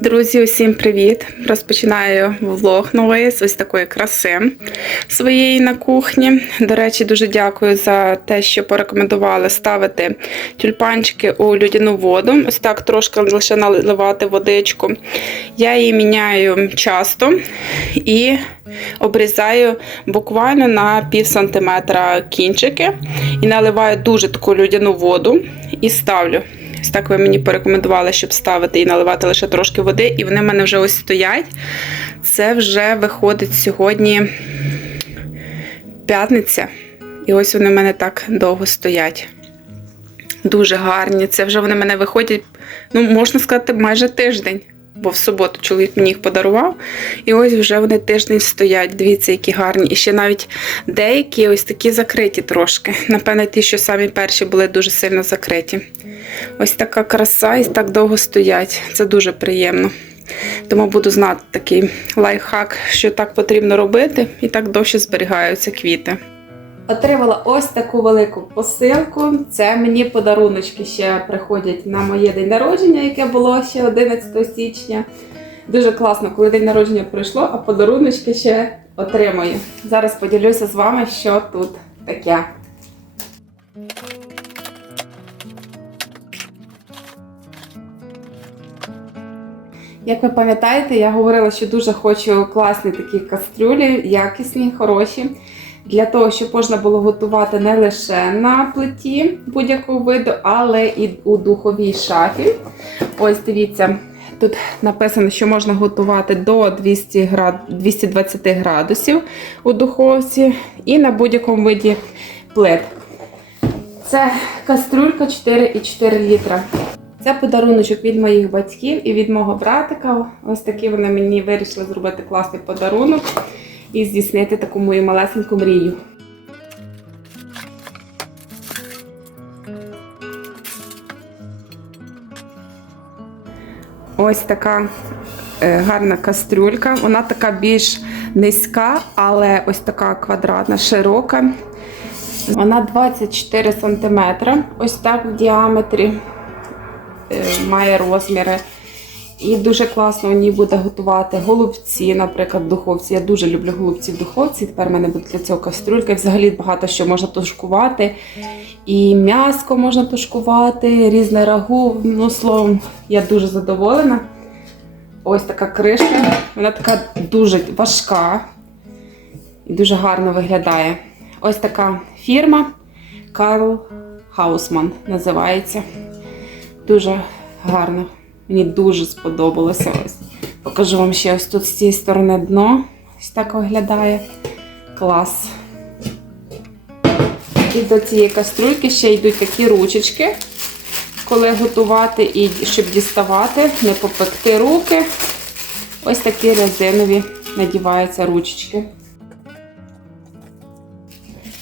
Друзі, усім привіт! Розпочинаю влог новий з ось такої краси своєї на кухні. До речі, дуже дякую за те, що порекомендували ставити тюльпанчики у людяну воду. Ось так трошки лише наливати водичку. Я її міняю часто і обрізаю буквально на пів сантиметра кінчики і наливаю дуже таку людяну воду і ставлю. Ось так ви мені порекомендували, щоб ставити і наливати лише трошки води, і вони в мене вже ось стоять. Це вже виходить сьогодні п'ятниця. І ось вони в мене так довго стоять. Дуже гарні. Це вже вони в мене виходять, ну, можна сказати, майже тиждень. Бо в суботу чоловік мені їх подарував. І ось вже вони тиждень стоять. Дивіться, які гарні. І ще навіть деякі ось такі закриті трошки. Напевне, ті, що самі перші були дуже сильно закриті. Ось така краса і так довго стоять. Це дуже приємно. Тому буду знати такий лайфхак, що так потрібно робити, і так довше зберігаються квіти. Отримала ось таку велику посилку. Це мені подаруночки ще приходять на моє день народження, яке було ще 11 січня. Дуже класно, коли день народження пройшло, а подаруночки ще отримую. Зараз поділюся з вами, що тут таке. Як ви пам'ятаєте, я говорила, що дуже хочу класні такі кастрюлі, якісні, хороші. Для того, щоб можна було готувати не лише на плиті будь-якого виду, але і у духовій шафі. Ось дивіться, тут написано, що можна готувати до 200 град... 220 градусів у духовці і на будь-якому виді плит. Це кастрюлька 4,4 літра. Це подаруночок від моїх батьків і від мого братика. Ось такі вони мені вирішили зробити класний подарунок і здійснити таку мою малесеньку мрію. Ось така е, гарна кастрюлька. Вона така більш низька, але ось така квадратна, широка. Вона 24 см, ось так в діаметрі е, має розміри. І дуже класно в ній буде готувати голубці, наприклад, духовці. Я дуже люблю голубці в духовці. Тепер в мене буде для цього кастрюлька. І взагалі багато що можна тушкувати. І м'яско можна тушкувати, різне рагу. Ну, словом, я дуже задоволена. Ось така кришка. Вона така дуже важка і дуже гарно виглядає. Ось така фірма Карл Хаусман називається. Дуже гарно. Мені дуже сподобалося. Ось. Покажу вам ще ось тут з цієї сторони дно. Ось так виглядає. Клас. І до цієї каструльки ще йдуть такі ручечки, коли готувати і щоб діставати, не попекти руки. Ось такі резинові надіваються ручечки.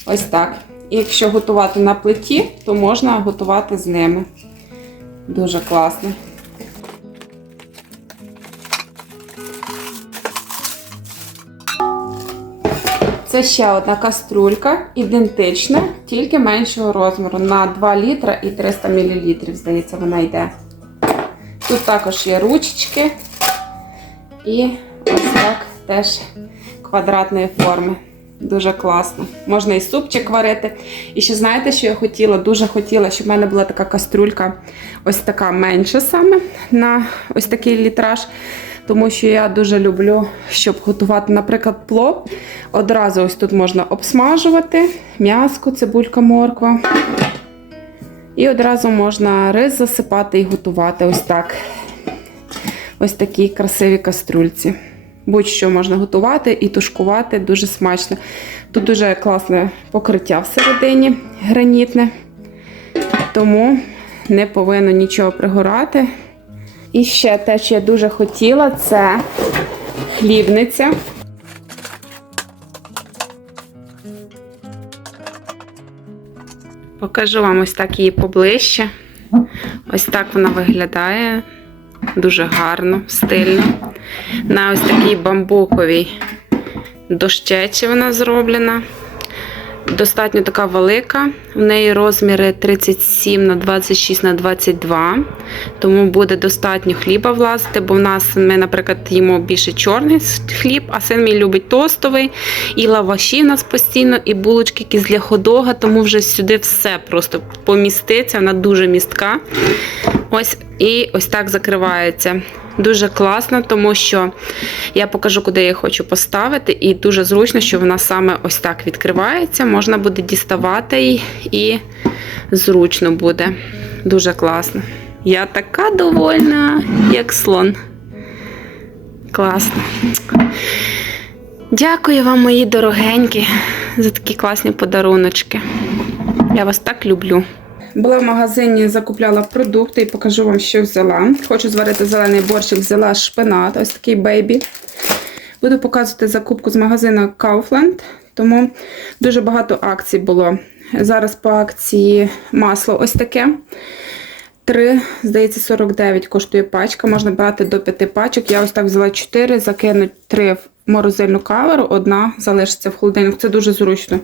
Ось так. І якщо готувати на плиті, то можна готувати з ними. Дуже класно. Це ще одна каструлька, ідентична, тільки меншого розміру. На 2 літра і 300 мл, здається, вона йде. Тут також є ручечки. І ось так теж квадратної форми. Дуже класно. Можна і супчик варити. І ще знаєте, що я хотіла? Дуже хотіла, щоб в мене була така каструлька, ось така менша саме на ось такий літраж. Тому що я дуже люблю, щоб готувати, наприклад, плов. Одразу ось тут можна обсмажувати м'яско, цибулька, морква. І одразу можна рис засипати і готувати ось так. Ось такі красиві каструльці. Будь-що можна готувати і тушкувати дуже смачно. Тут дуже класне покриття всередині гранітне, тому не повинно нічого пригорати. І ще те, що я дуже хотіла, це хлібниця. Покажу вам ось так її поближче. Ось так вона виглядає. Дуже гарно, стильно. На ось такій бамбуковій дощечі вона зроблена. достатньо така велика. В неї розміри 37 на 26 на 22. Тому буде достатньо хліба влазити, бо в нас ми, наприклад, їмо більше чорний хліб, а син мій любить тостовий, і лаваші в нас постійно, і булочки якісь для ходога, тому вже сюди все просто поміститься. Вона дуже містка. Ось і ось так закривається. Дуже класно, тому що я покажу, куди я хочу поставити, і дуже зручно, що вона саме ось так відкривається. Можна буде діставати її і зручно буде. Дуже класно. Я така довольна, як слон. Класно. Дякую вам, мої дорогенькі, за такі класні подаруночки. Я вас так люблю. Була в магазині, закупляла продукти і покажу вам, що взяла. Хочу зварити зелений борщик, взяла шпинат, ось такий бейбі. Буду показувати закупку з магазину Kaufland, тому дуже багато акцій було. Зараз по акції масло ось таке. 3, здається, 49 коштує пачка. Можна брати до 5 пачок. Я ось так взяла 4, закинуть 3 в морозильну камеру, одна залишиться в холодильнику. Це дуже зручно,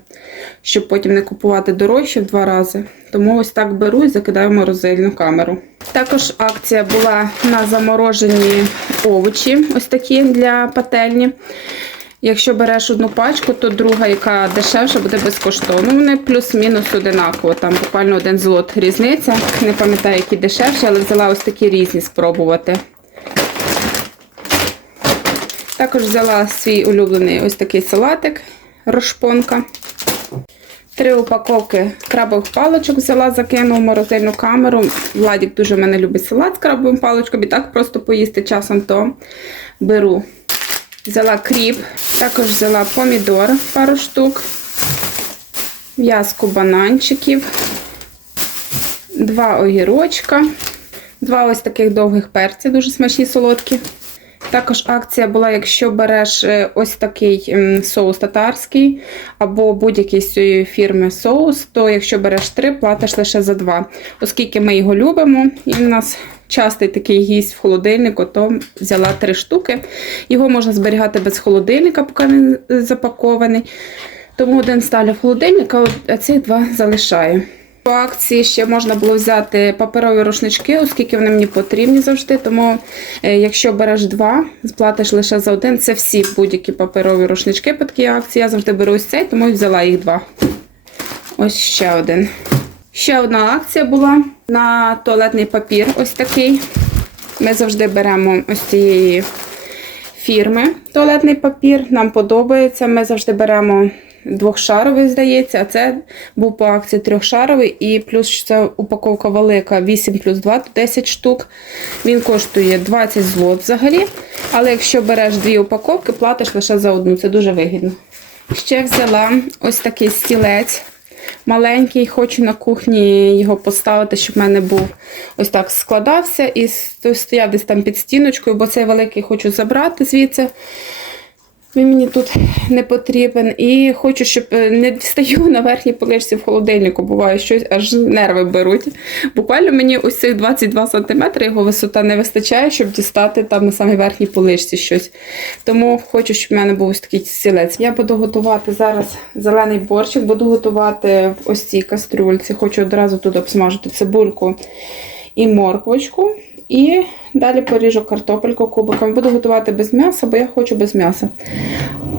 щоб потім не купувати дорожче в два рази. Тому ось так беру і закидаю в морозильну камеру. Також акція була на заморожені овочі, ось такі для пательні. Якщо береш одну пачку, то друга, яка дешевша, буде безкоштовно. Вони плюс-мінус одинаково. Там буквально один злот різниця. Не пам'ятаю, які дешевші, але взяла ось такі різні спробувати. Також взяла свій улюблений ось такий салатик, рошпонка. Три упаковки крабових паличок взяла, закинула в морозильну камеру. Владік дуже в мене любить салат з крабовим паличком і так просто поїсти часом то беру. Взяла кріп, також взяла помідор пару штук, в'язку бананчиків, два огірочка, два ось таких довгих перця, дуже смачні солодкі. Також акція була, якщо береш е, ось такий соус татарський або будь-який з фірми соус, то якщо береш три, платиш лише за два. Оскільки ми його любимо, і в нас частий такий гість в холодильнику, то взяла три штуки. Його можна зберігати без холодильника, поки він е, запакований. Тому один ставлю в холодильник, а ці два залишаю. По акції ще можна було взяти паперові рушнички, оскільки вони мені потрібні завжди. Тому, е, якщо береш два, сплатиш лише за один. Це всі будь-які паперові рушнички по такій акції. Я завжди беру ось цей, тому і взяла їх два. Ось ще один. Ще одна акція була на туалетний папір. Ось такий. Ми завжди беремо ось цієї фірми туалетний папір. Нам подобається. Ми завжди беремо двохшаровий, здається, а це був по акції трьохшаровий, і плюс це упаковка велика 8 плюс 2, то 10 штук. Він коштує 20 злот взагалі. Але якщо береш дві упаковки, платиш лише за одну. Це дуже вигідно. Ще взяла ось такий стілець. Маленький, хочу на кухні його поставити, щоб в мене був ось так складався і стояв десь там під стіночкою, бо цей великий хочу забрати звідси. Він мені тут не потрібен. І хочу, щоб е, не встаю на верхній поличці в холодильнику. Буває, щось аж нерви беруть. Буквально мені ось цих 22 см його висота не вистачає, щоб дістати там на самій верхній поличці щось. Тому хочу, щоб в мене був ось такий стілець. Я буду готувати зараз зелений борщик, буду готувати в ось цій кастрюльці. Хочу одразу тут обсмажити цибульку і морквочку. І далі поріжу картопельку кубиком. Буду готувати без м'яса, бо я хочу без м'яса.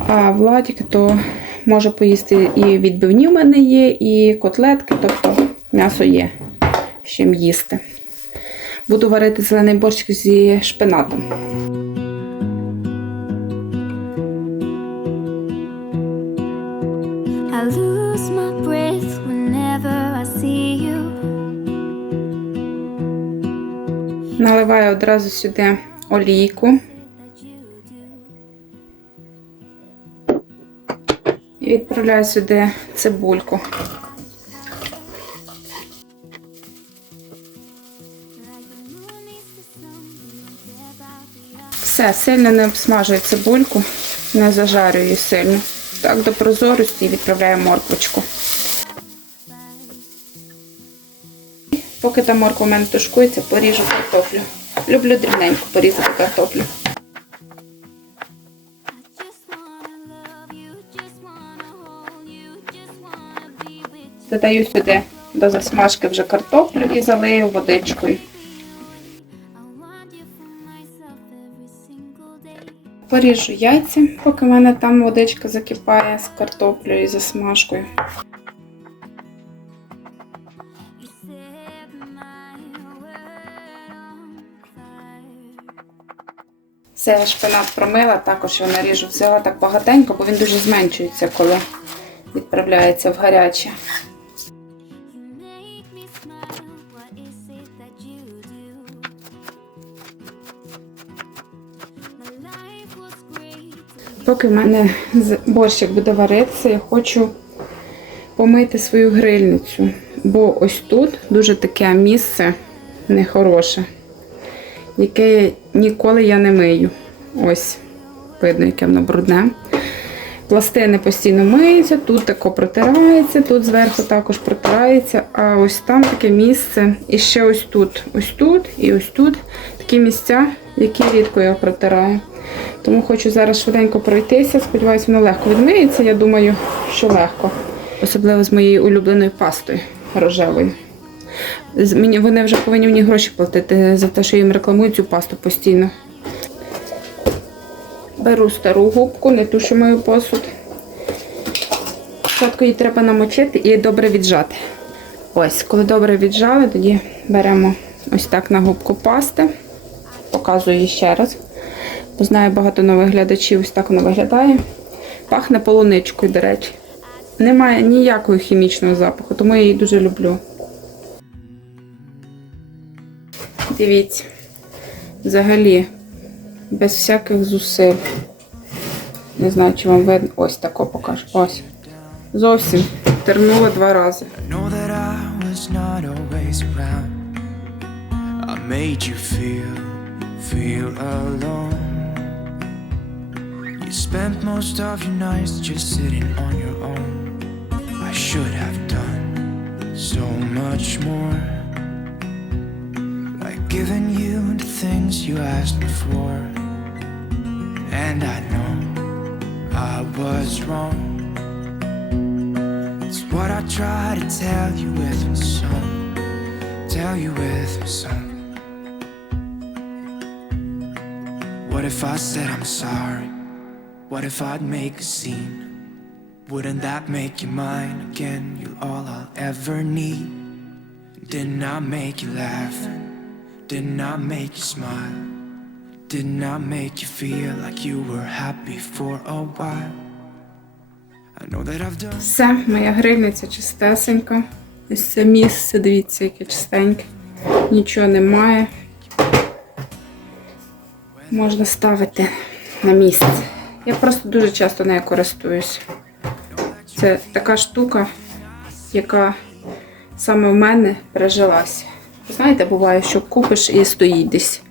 А Владик то може поїсти і відбивні в мене є, і котлетки, тобто м'ясо є з чим їсти. Буду варити зелений борщик зі шпинатом. I lose my Наливаю одразу сюди олійку. І відправляю сюди цибульку. Все, сильно не обсмажую цибульку, не зажарюю сильно. Так, до прозорості відправляю морквочку. Поки та морква у мене тушкується, поріжу картоплю. Люблю дрібненько порізати картоплю. Додаю сюди до засмажки вже картоплю і залию водичкою. Поріжу яйця, поки в мене там водичка закипає з картоплею і засмажкою. Я шпинат промила, також його наріжу. Взяла так багатенько, бо він дуже зменшується, коли відправляється в гаряче. Поки в мене борщик буде варитися, я хочу помити свою грильницю. Бо ось тут дуже таке місце нехороше, яке ніколи я не мию. Ось, видно, яке воно брудне. Пластини постійно миються, тут тако протирається, тут зверху також протирається, а ось там таке місце. І ще ось тут, ось тут і ось тут такі місця, які рідко я протираю. Тому хочу зараз швиденько пройтися. Сподіваюся, воно легко відмиється. Я думаю, що легко. Особливо з моєю улюбленою пастою рожевою. Вони вже повинні мені гроші платити за те, що я їм рекламую цю пасту постійно. Беру стару губку, не ту, що мою посуд. Спочатку її треба намочити і добре віджати. Ось, коли добре віджали, тоді беремо ось так на губку пасти. Показую ще раз. Бо знаю багато нових глядачів, ось так воно виглядає. Пахне полуничкою, до речі. Немає ніякого хімічного запаху, тому я її дуже люблю. Дивіться, взагалі, без всяких зусиль. Не знаю, чи вам видно. Ось тако покажу. Ось. Зовсім тернула два рази. Giving you the things you asked me for. And I know I was wrong. It's what I try to tell you with my song. Tell you with my song. What if I said I'm sorry? What if I'd make a scene? Wouldn't that make you mine again? You're all I'll ever need. Didn't I make you laugh? Didn't I make you smile? Didn't I make you feel like you were happy for a while? I know that I've done. Все, моя грильниця чистесенька. Ось це місце, дивіться, яке чистеньке. Нічого немає. Можна ставити на місце. Я просто дуже часто нею користуюсь. Це така штука, яка саме в мене прижилася. Знаєте, буває, що купиш і стоїть десь.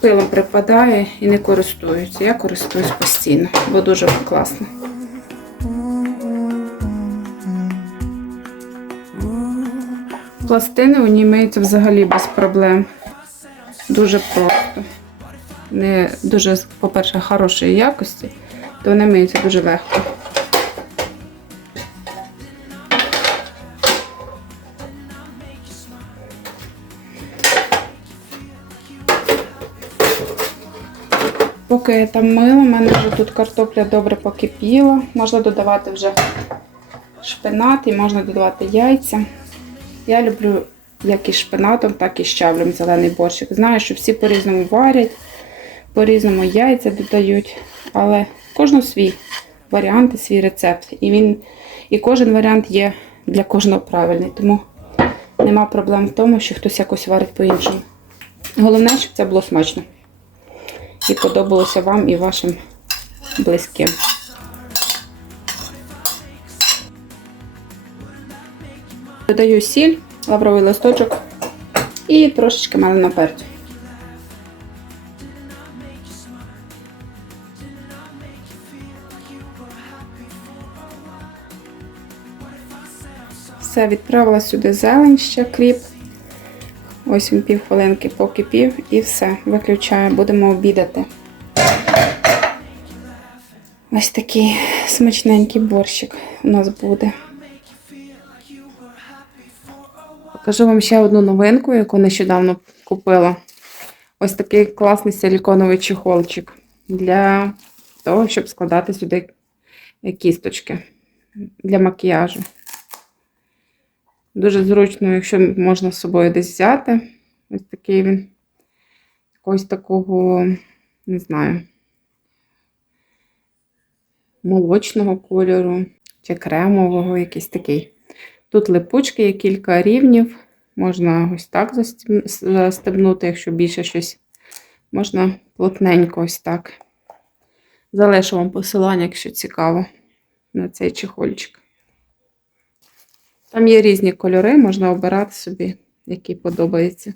Пилом припадає і не користуються. Я користуюсь постійно, бо дуже класно. Пластини у миються взагалі без проблем. Дуже просто. Не дуже, по-перше, хорошої якості, то вони миються дуже легко. Поки я там мила, в мене вже тут картопля добре покипіла. Можна додавати вже шпинат і можна додавати яйця. Я люблю як із шпинатом, так і з щавлем зелений борщик. Знаю, що всі по-різному варять, по-різному яйця додають, але кожного свій варіант і свій рецепт. І він, і кожен варіант є для кожного правильний. Тому нема проблем в тому, що хтось якось варить по-іншому. Головне, щоб це було смачно. І подобалося вам і вашим близьким. Додаю сіль, лавровий листочок і трошечки меленого перцю. Все, відправила сюди зелень ще кріп. Ось пів хвилинки покипів і все, виключаю, будемо обідати. Ось такий смачненький борщик у нас буде. Покажу вам ще одну новинку, яку нещодавно купила. Ось такий класний силіконовий чехолчик для того, щоб складати сюди кісточки для макіяжу. Дуже зручно, якщо можна з собою десь взяти. Ось такий він. Якогось такого, не знаю, молочного кольору чи кремового, якийсь такий. Тут липучки є кілька рівнів. Можна ось так застебнути, якщо більше щось. Можна плотненько ось так. Залишу вам посилання, якщо цікаво, на цей чехольчик. Там є різні кольори, можна обирати собі, який подобається.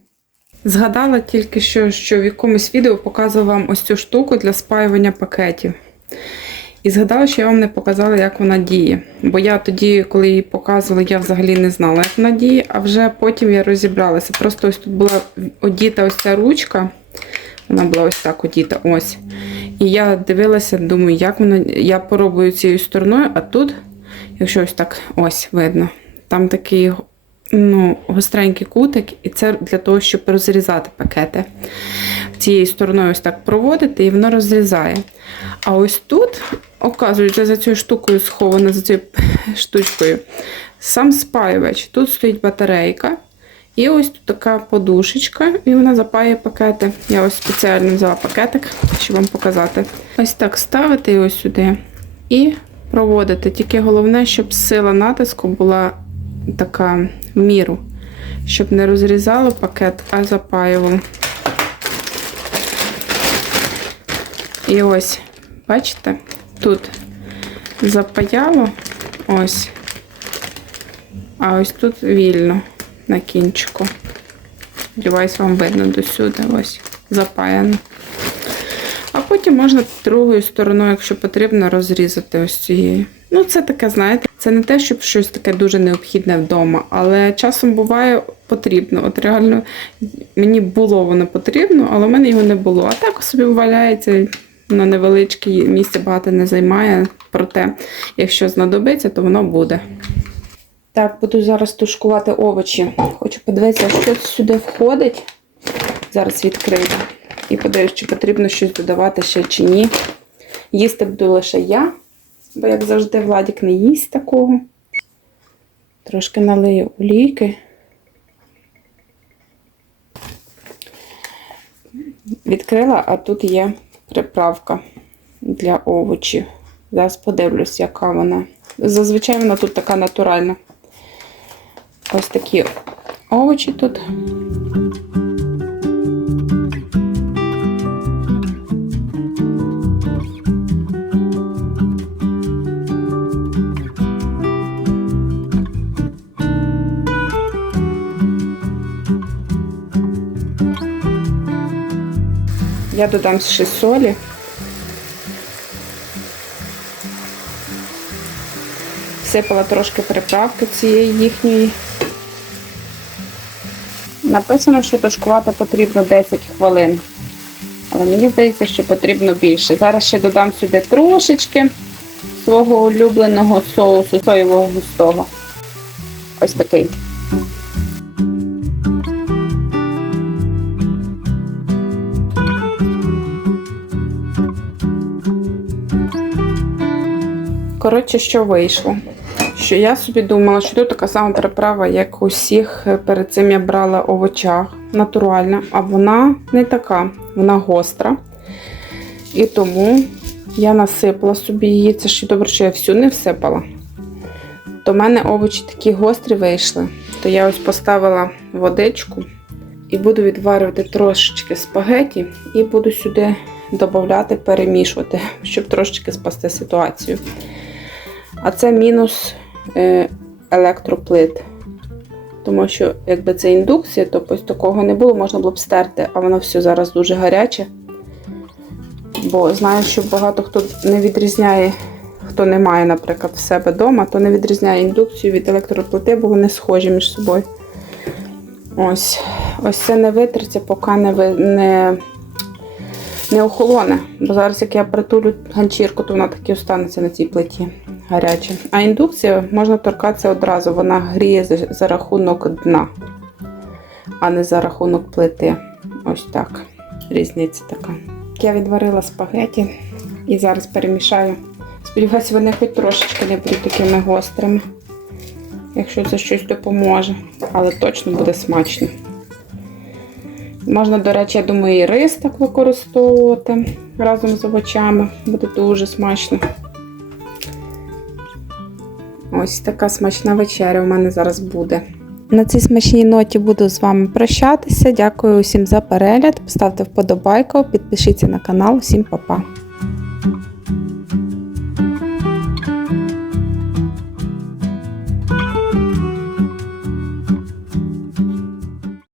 Згадала тільки що, що в якомусь відео показувала вам ось цю штуку для спаювання пакетів. І згадала, що я вам не показала, як вона діє. Бо я тоді, коли її показувала, я взагалі не знала, як вона діє, а вже потім я розібралася. Просто ось тут була одіта ось ця ручка. Вона була ось так одіта. Ось. І я дивилася, думаю, як вона. Я поробую цією стороною, а тут, якщо ось так ось видно, там такий ну, гостренький кутик, і це для того, щоб розрізати пакети. Цією стороною ось так проводити, і воно розрізає. А ось тут, оказується, за цією штукою схована, за цією штучкою, сам спаювач. Тут стоїть батарейка. І ось тут така подушечка, і вона запаює пакети. Я ось спеціально взяла пакетик, щоб вам показати. Ось так ставити його сюди і проводити. Тільки головне, щоб сила натиску була така в міру, щоб не розрізало пакет, а запаювало. І ось, бачите, тут запаяло ось, а ось тут вільно на кінчику. Сподіваюсь, вам видно досюди, ось, запаяно. А потім можна другою стороною, якщо потрібно, розрізати ось цією. Ну, це таке, знаєте, це не те, щоб щось таке дуже необхідне вдома, але часом буває потрібно. От реально мені було воно потрібно, але в мене його не було. А так собі валяється на невеличке місце багато не займає. Проте, якщо знадобиться, то воно буде. Так, буду зараз тушкувати овочі. Хочу подивитися, що сюди входить. Зараз відкрию. І подивлюсь, чи потрібно щось додавати ще чи ні. Їсти буду лише я, бо, як завжди, Владік не їсть такого. Трошки налию олійки. Відкрила, а тут є приправка для овочів. Зараз подивлюсь, яка вона. Зазвичай вона тут така натуральна. Ось такі овочі тут. Я додам ще солі. Всипала трошки приправки цієї їхньої. Написано, що тушкувати потрібно 10 хвилин. Але мені здається, що потрібно більше. Зараз ще додам сюди трошечки свого улюбленого соусу соєвого густого. Ось такий. Коротше, що вийшло? Що я собі думала, що тут така сама приправа, як усіх. Перед цим я брала овочах натуральна, а вона не така, вона гостра. І тому я насипала собі її. Це ж добре, що я всю не всипала. То в мене овочі такі гострі вийшли. То я ось поставила водичку і буду відварювати трошечки спагеті, і буду сюди додати, перемішувати, щоб трошечки спасти ситуацію. А це мінус е, електроплит. Тому що, якби це індукція, то ось такого не було, можна було б стерти, а воно все зараз дуже гаряче. Бо знаю, що багато хто не відрізняє, хто не має, наприклад, в себе вдома, то не відрізняє індукцію від електроплити, бо вони схожі між собою. Ось ось це не витриться, поки не, не, не охолоне. Бо зараз, як я притулю ганчірку, то вона так і останеться на цій плиті гаряча. А індукція можна торкатися одразу, вона гріє за рахунок дна. а не за рахунок плити. Ось так. Різниця така. Я відварила спагеті і зараз перемішаю. Сподіваюся, вони хоч трошечки не будуть такими гострими, якщо це щось допоможе, але точно буде смачно. Можна, до речі, я думаю, і рис так використовувати разом з овочами. Буде дуже смачно. Ось така смачна вечеря у мене зараз буде. На цій смачній ноті буду з вами прощатися. Дякую усім за перегляд. Поставте вподобайку, підпишіться на канал. Усім па-па!